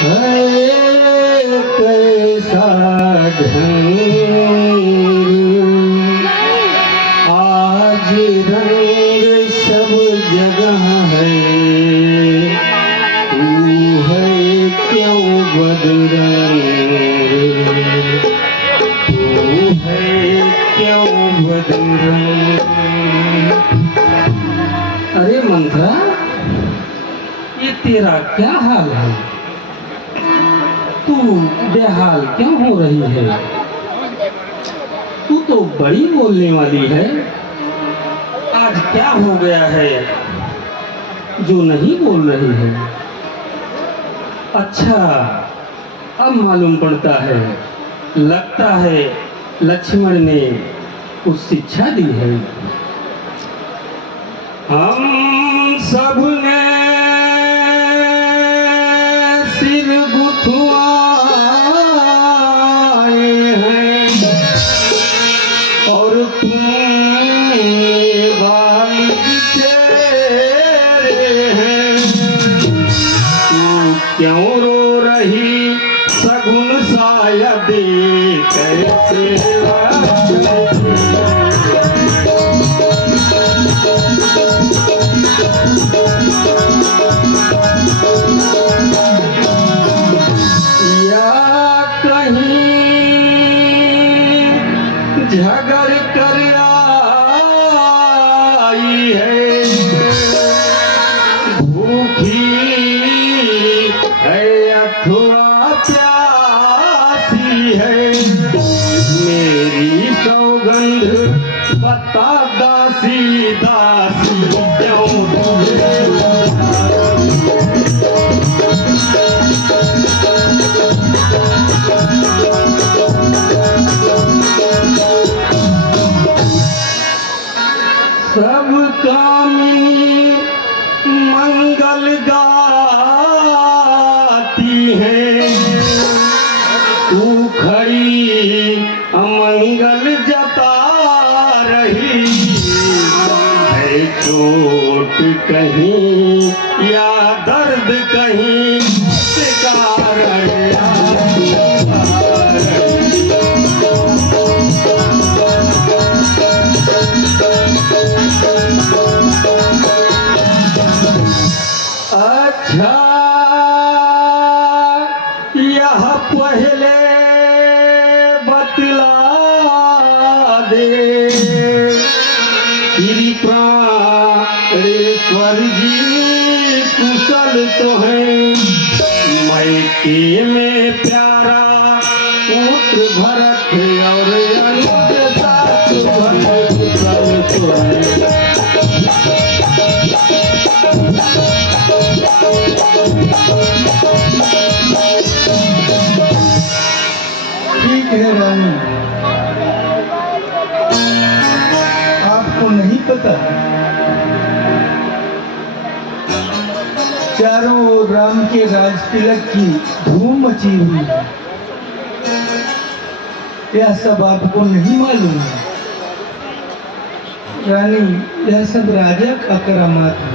है कैसा ढंग आज रंग सब जगह है, तू है क्यों बदरंग, तू है क्यों बदरंग। अरे मंत्रा, ये तेरा क्या हाल है? तू बेहाल क्यों हो रही है? तू तो बड़ी बोलने वाली है। आज क्या हो गया है जो नहीं बोल रही है? अच्छा, अब मालूम पड़ता है। लगता है लक्ष्मण ने कुछ शिक्षा दी है। हम सब ने सिर गुथवाए हैं और तुम बाल बिखेरे हैं। तू क्यों रो रही सगुन साया दे कैसे झगड़ कर आई है, भूखी है अथवा प्यासी है। मेरी सौगंध बता दासी दासी क्यों सब कामिनी मंगल गाती है, तू खड़ी अमंगल जता रही है। चोट कहीं या दर्द कहीं शिकार अच्छा, यह पहले बतला दे श्री प्राणेश्वर जी कुशल तो है। मैके में प्यारा पुत्र भरत और अनुज साथ कुशल तो है। ठीक है रानी, आपको नहीं पता चारों ओर राम के राज तिलक की धूम मची हुई है। यह सब आपको नहीं मालूम है रानी, यह सब राजा का करामात है।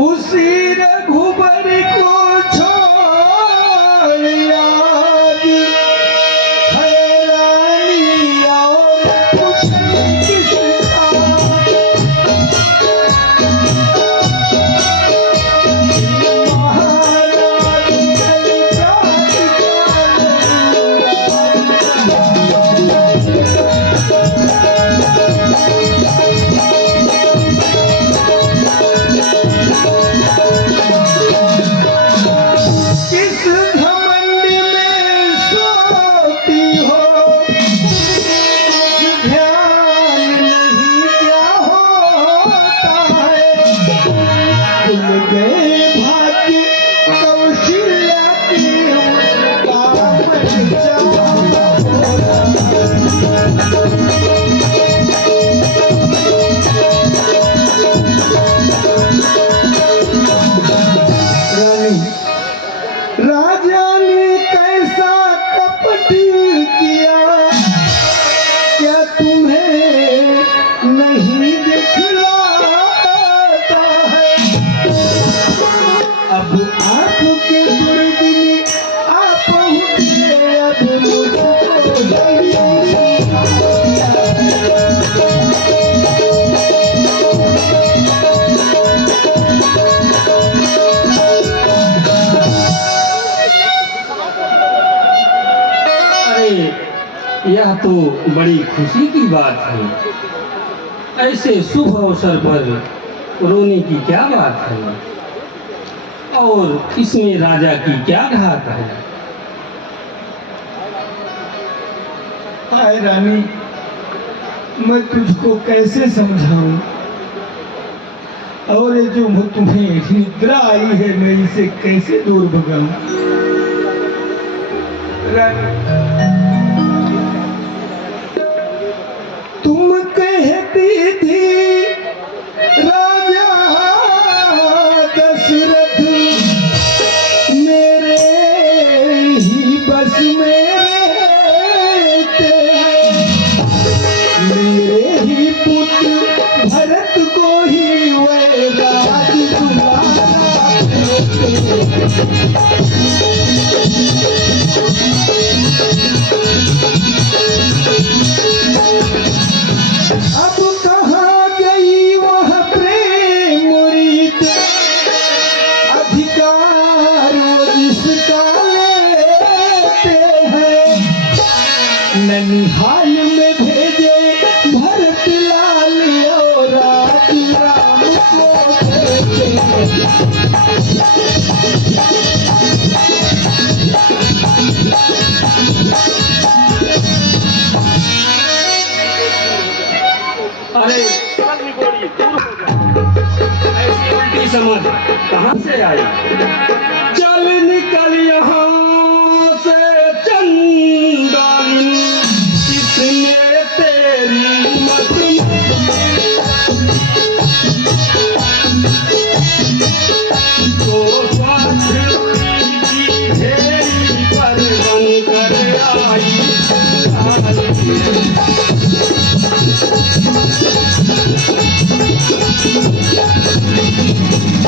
उसी रघुबर को यह तो बड़ी खुशी की बात है। ऐसे शुभ अवसर पर रोने की क्या बात है, और इसमें राजा की क्या घात है। हाय रानी, मैं तुझको कैसे समझाऊं, और ये जो तुम्हें निद्रा आई है मैं इसे कैसे दूर भगाऊं। रानी, तुम कहती थी राजा दशरथ मेरे ही बस में रहते हैं, मेरे ही पुत्र भरत को ही वे राज दुलारा देते अब कहाँ गई वह प्रेम रीत, अधिकार वो जिसका लेते हैं, ननिहाल में भेजे भरत लाल और रात राम को देते हैं। अरे ऐसी उल्टी समझ कहाँ से आई। चल निकल यहाँ से चंडालिन, किसने तेरी मत तो स्वार्थ की ढेरी पर बन कर आई।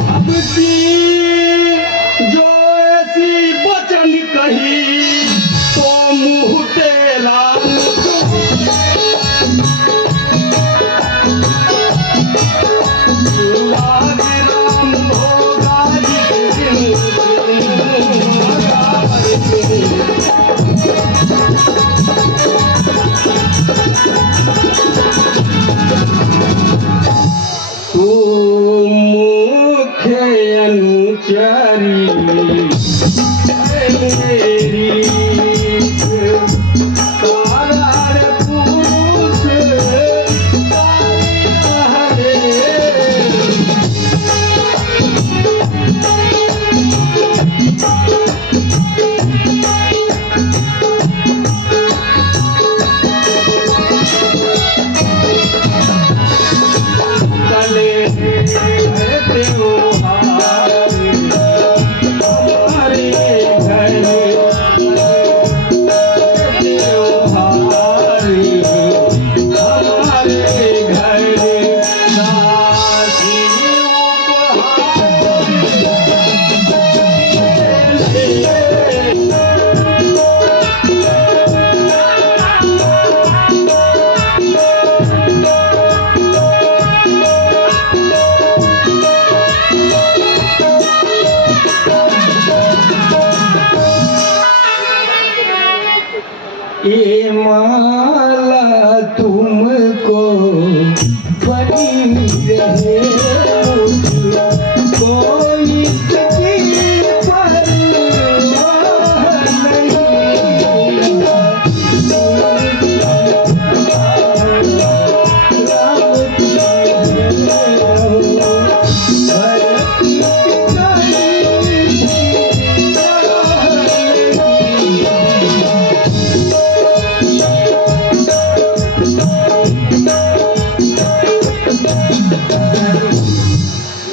अब की जो ऐसी वचन कही तो मुँह तेरा राम होगा तू मुख्य अनुचरी मेरी कारण पुरुष हरे। ये माला तुमको बनी रहे, कोई इसकी परवाह नहीं।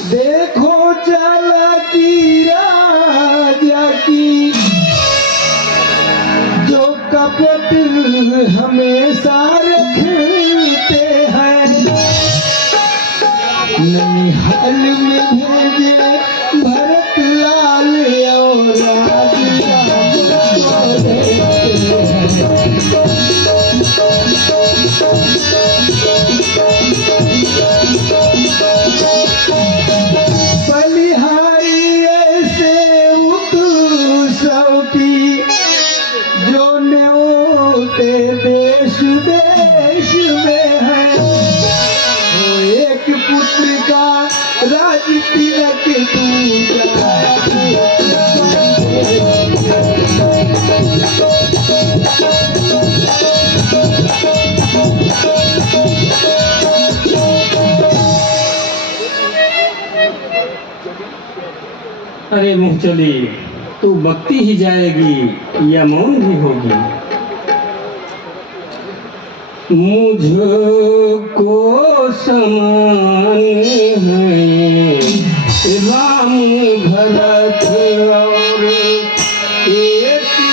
देखो चालाकी राजा की, जो कपट हमेशा रखते हैं, ननिहाल में भेजे भरत लाल और राज राम को देते हैं। बलिहारी ऐसे उत्सव की, जो न्योते देश तिलक दूजा अरे मुँहचली, तू बकती ही जाएगी या मौन भी होगी? मुझको समान है राम भरत और एक ही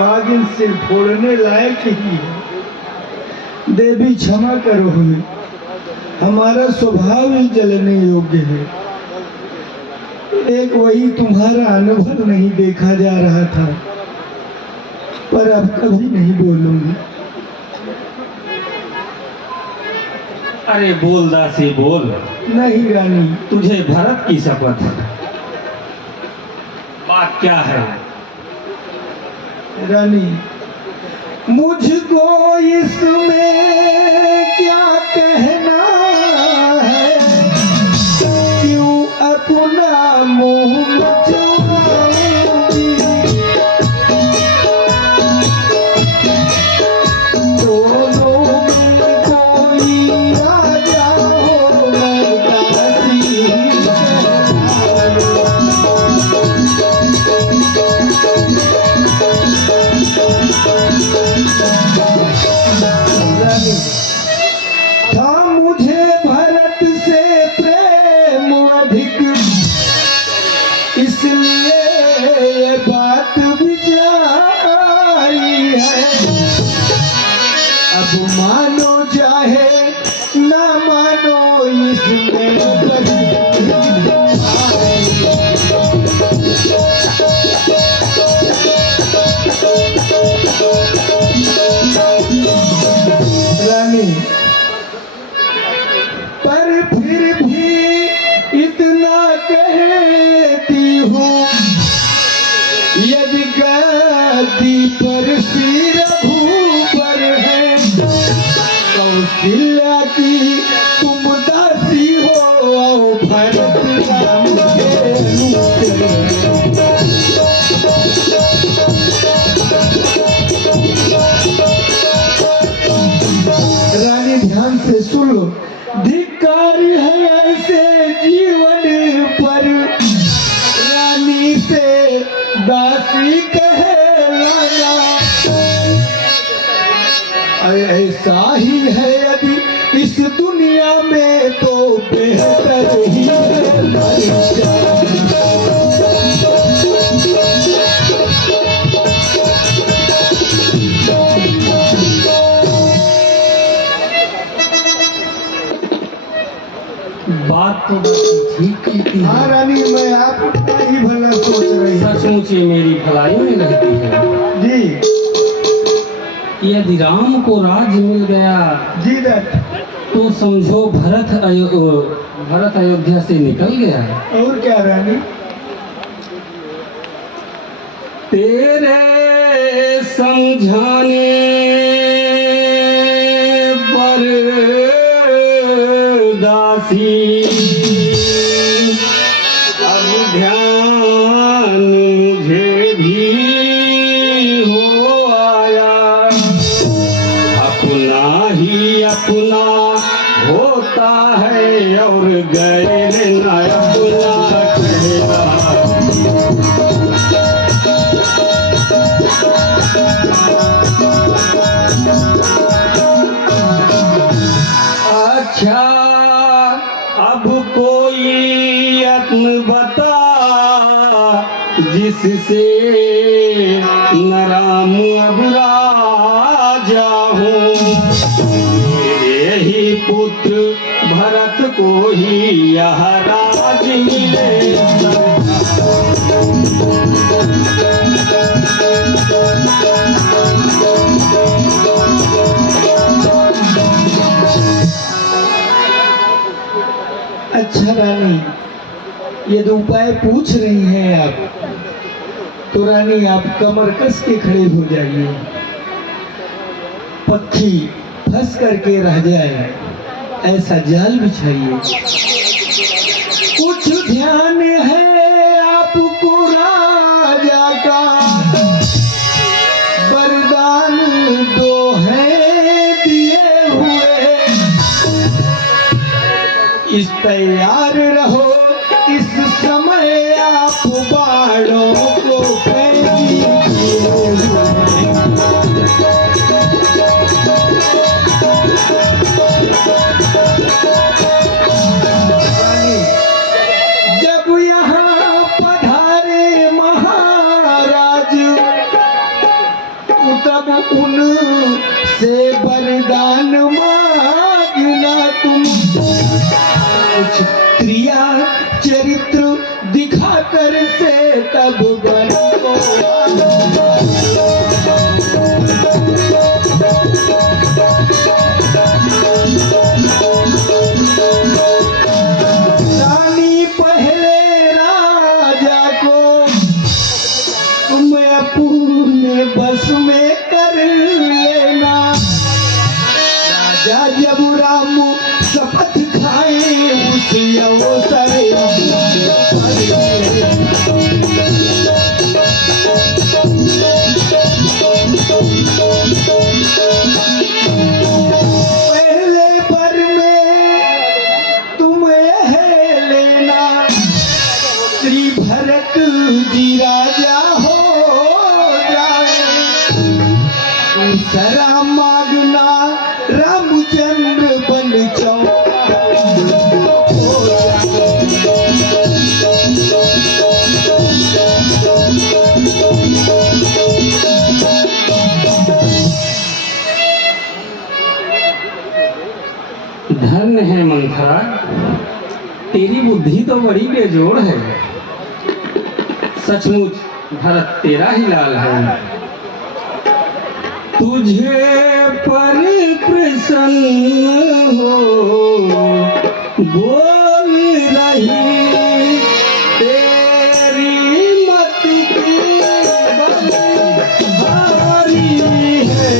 भागिन सिर फोड़ने लायक ही है। देवी क्षमा करो हमें, हमारा स्वभाव ही जलने योग्य है। एक वही तुम्हारा अनुभव नहीं देखा जा रहा था, पर अब कभी नहीं बोलूंगी। अरे बोल दासी बोल। नहीं रानी, तुझे भरत की शपथ, बात क्या है? रानी, मुझको इसमें क्या कहना है, क्यों अपना मुंह छुपाऊंगी। दोनों में कोई राजा हो, मैं दासी था। मुझे भरत से प्रेम अधिक, इसलिए ये बात विचारी है। अब मानो चाहे ना मानो, इसमें रानी, पर फिर भी इतना कहती हूँ, यदि गद्दी पर श्री रघुबर है, कौशल्या की तुम दासी हो, आओ भरत राम के रूप रानी ध्यान से सुन लो, धिक्कार है ऐसे जीवन पर, रानी से दासी कहलाना। ऐसा ही है यदि इस दुनिया में, तो बेहतर ही है। की हाँ रानी, मैं आपका ही भला सोच रही हूँ। सचमुच ये मेरी भलाई में रहती है। जी यदि राम को राज्य मिल गया जी डॉक्टर। तो समझो भरत अयोध्या से निकल गया। और क्या रानी? तेरे समझाने पर दासी अब ध्यान मुझे भी हो आया। अपना ही अपना होता है और गैर न अपना कहना। अच्छा अब कोई यत्न बता जिससे न राम अब राजा हूँ। मेरे ही पुत्र भरत को ही यह राज मिले। अच्छा रानी, यदि उपाय पूछ रही हैं आप, तो रानी आप कमर कस के खड़े हो जाइए। पक्षी फंस करके रह जाए ऐसा जाल बिछाइए। कुछ ध्यान है आपको राजा का, वरदान दो है दिए हुए। इस तैयार रहो, इस समय आप बाणों को फेंकी। जब यहाँ पधारे महाराज, तब उन से वरदान मांगना तुम। कुछ क्रिया चरित्र दिखा कर से तब बनो। रानी पहले राजा को तुम अपने बस में कर लेना। राजा जब राम शपथ खाए उस अवसर पहले पर में तुम यह लेना, श्री भरत जी राजा हो जाए। दूसरा मांगना रामचंद्र बन धन्य है मंथरा, तेरी बुद्धि तो बड़ी बेजोड़ है। सचमुच भरत तेरा ही लाल है। तुझे पर प्रसन्न हो बोल रही तेरी मत की भारी है।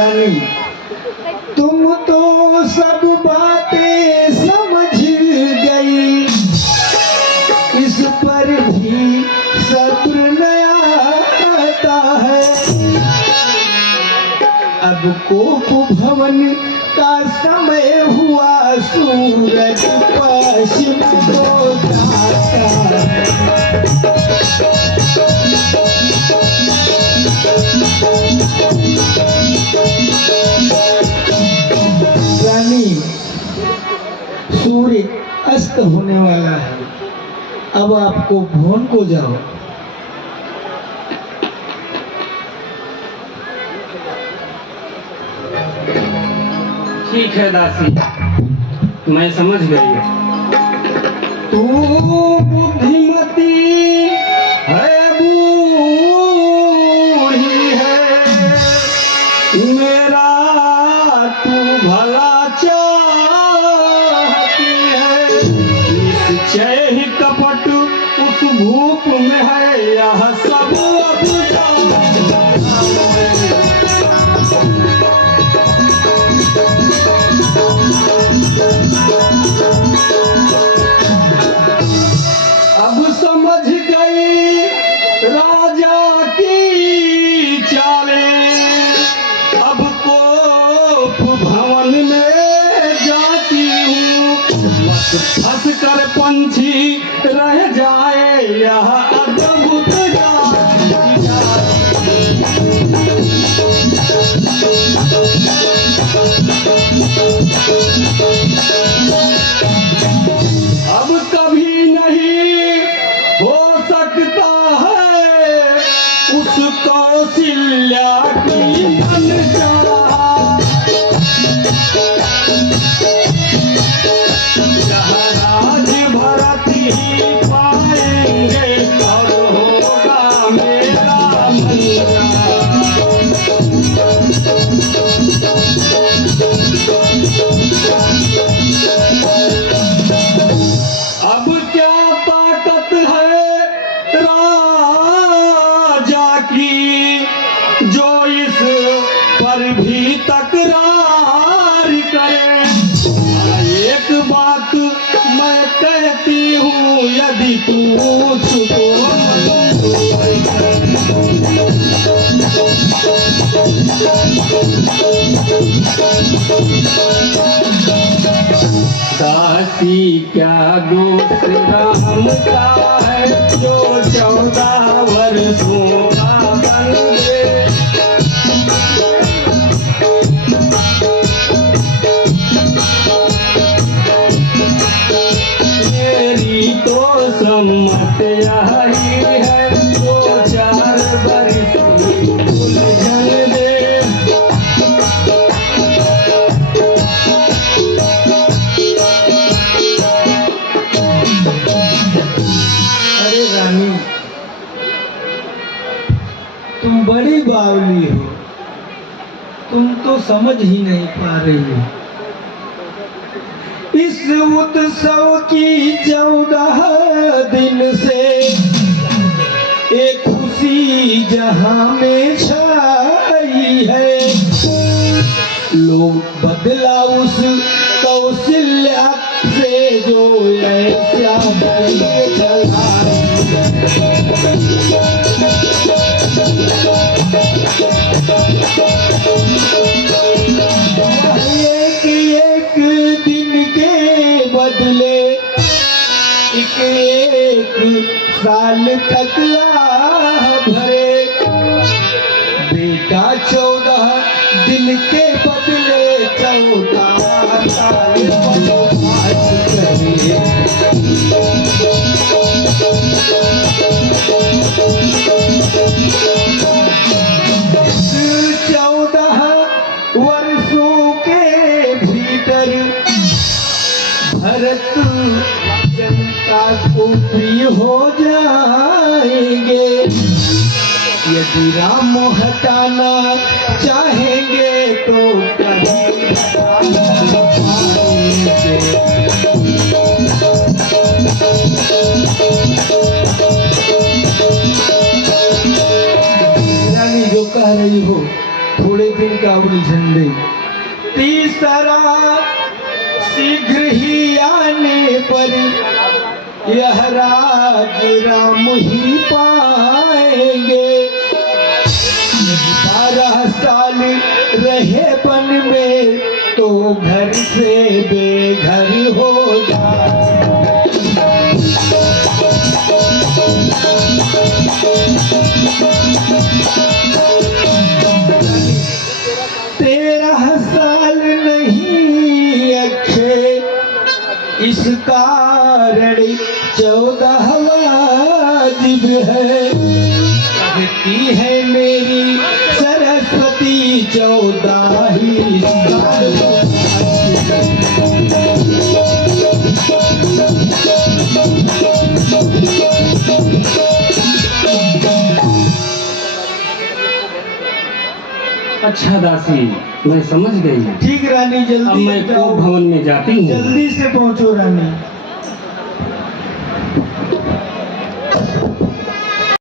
रानी, तुम तो सब बातें समझ गई, इस पर भी सब्र न आता है। अब कोप भवन का समय हुआ, सूरज पश्चिम को जाता है। रानी, सूर्य अस्त होने वाला है, अब आपको भवन को जाओ। ठीक है दासी, मैं समझ गई। तू बुद्धिमती है, बूढ़ी है, मेरा तू भला चाहती है। निश्चय ही कपट उस भूप में है, यह सब अब अब समझ गई राजा की चालें, अब कोप भवन में जाती हूँ, मत फंस कर पंछी रह जाए, यह अद्भुत अब कभी नहीं हो सकता है उस कौशल्या की मनचाहा। यह राज भरत ही पाएंगे और होगा मेरा मनचाहा। अब क्या ताकत है राजा की, जो इस पर भी तकरार करे। एक बात मैं कहती हूँ, यदि तू मुझको दासी, क्या दोष राम का है, जो 14 वर्षों का बन गए। मेरी तो सम्मत यही है, 2-4 वर्ष उलझन दे। अरे रानी, तुम बड़ी बावली हो, तुम तो समझ ही नहीं पा रही हो। इस उत्सव की 14 दिन से एक खुशी जहां में छाई है। लोग बदला उस कौशल्या से जो ऐसा चला। एक एक दिन के बदले एक साल तक भरे। बेटा 14 दिन के बदले 14 साल वनवास करे। भरत जनता को प्रिय हो जाएंगे। यदि राम हटाना चाहेंगे तो कभी हटा पाएंगे। रानी जो कह रही हो, थोड़े दिन का उलझन झंडे। तीसरा शीघ्र ही आने पर यह राज राम ही पाएंगे। 12 साल रहे वन में तो घर से बेघर हो जाए। इस कारण 14 वाजिब है। कहती है मेरी सरस्वती 14 ही साल। अच्छा दासी, मैं समझ गई। ठीक रानी, अब जल्दी मैं जाओ। कोप भवन में जाती हूँ। जल्दी से पहुंचो रानी।